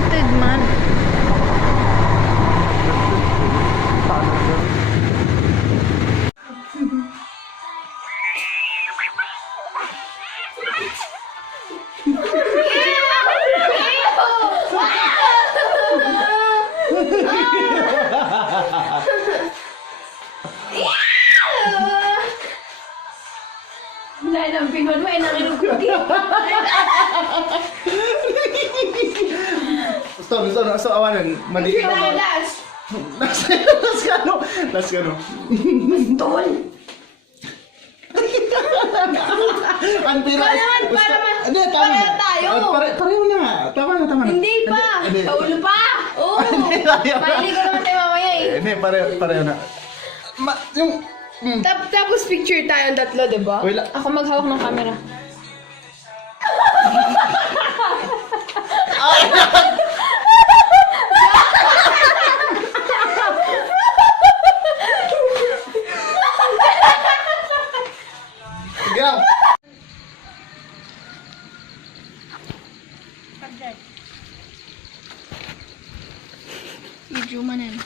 Filtered man. Wala nang pingon mo, nang inuguti. Gusto awanan. Mali. Last. Last ka no? Tol. Ang pira. Hindi, tama. Pareho tayo. Pareho na nga. Tama na. Hindi pa. Paulo pa. Oo. Mahilig ko naman tayo mamaya eh. Hindi, pareho na. Yung... Tapos picture tayong tatlo, diba? Wala. Ako maghawak ng camera. Sige lang. Video man yan.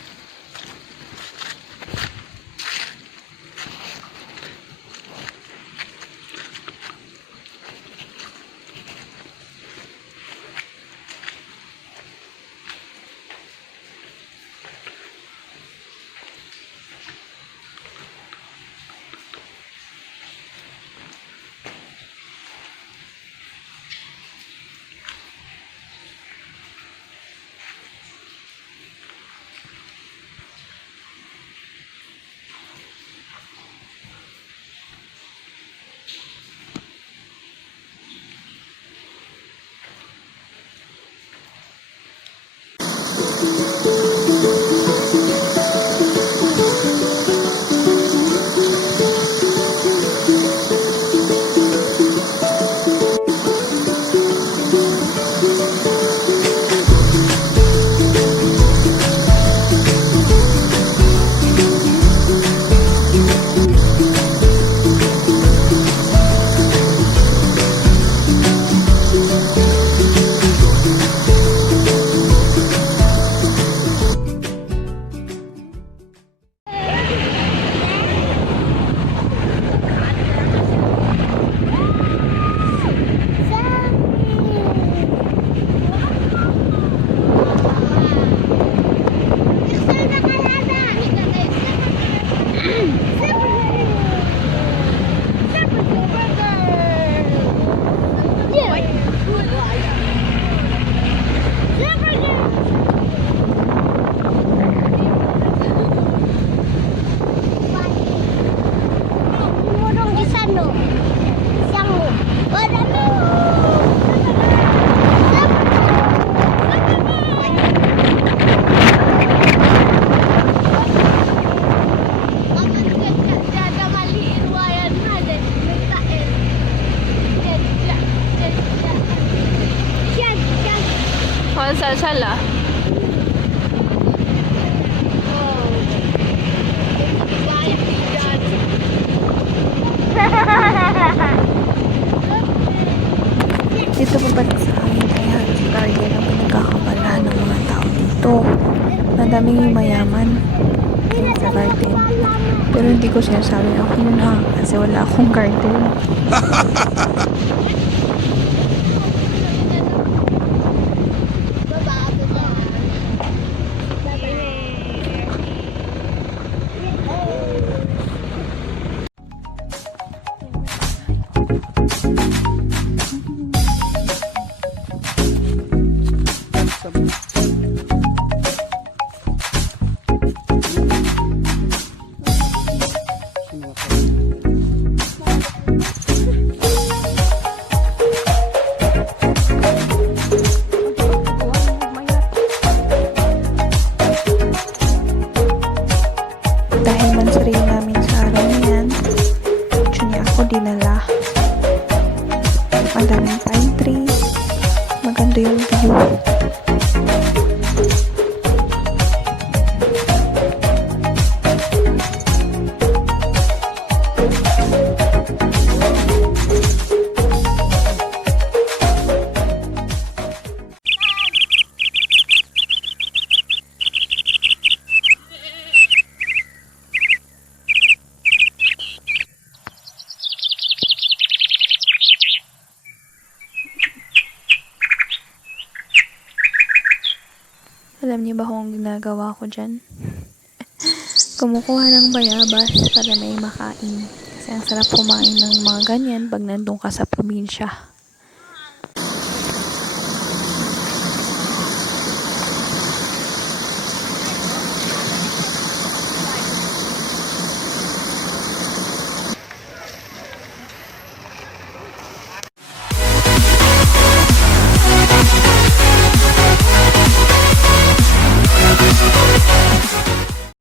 Sala. Dito po pala sa amin ay halos garden ang pinagkakabalahan ng mga tao dito. Madaming yung mayaman sa garden. Pero hindi ko sinasabi ako yun ha, kasi wala akong garden. Dahil mansari namin sa araw na yan, niya ako dinala. Madaming pine trees, maganda yung view. Alam niyo ba kung ginagawa ko dyan? Kumukuha ng bayabas para may makain. Kasi ang sarap kumain ng mga ganyan pag nandun ka sa probinsya.